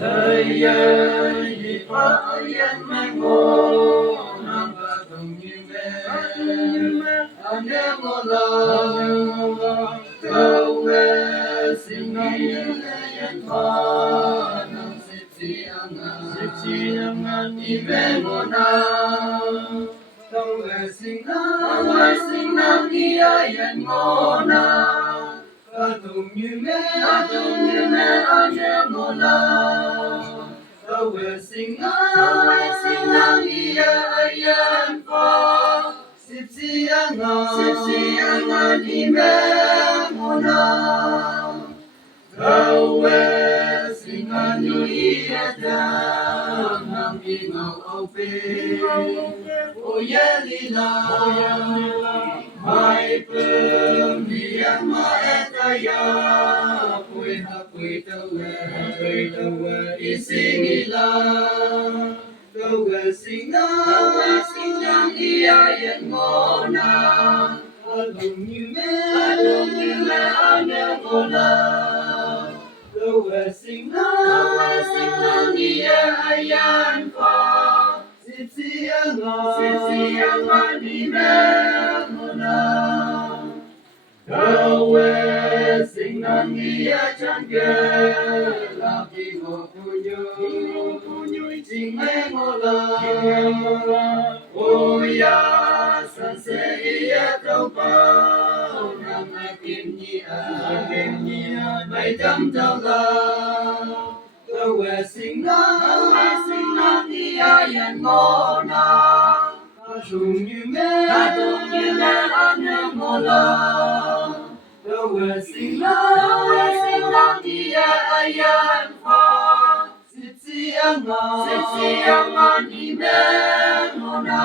Ơi phá yên mê ngô nam ba tung như mê anh em ngô la câu mê sinh yên yên phá nam si angan ni mê ngô na câu mê sinh nam ni yên ngô na tung như mê anh em ngô la sinh ngang ia ayan pa sip siangan imemuna singan ia nang ingau ope oyelila mai pem dia maetaya pui hapui tawe isingila sinh ngang ia yen ngona adung như mẹ ane ngona sinh ngang ia ayan pa sip siangan ni mẹ ngona sinh ngang ia change lagi ngô punyu ching ngola oya san se ia tau pa nam kim ni a mai tam tau la sinh ngang ia yan ngona adung như mẹ anh ngola sinh ngang ia ayan pa sip siangan ni mẹ ngona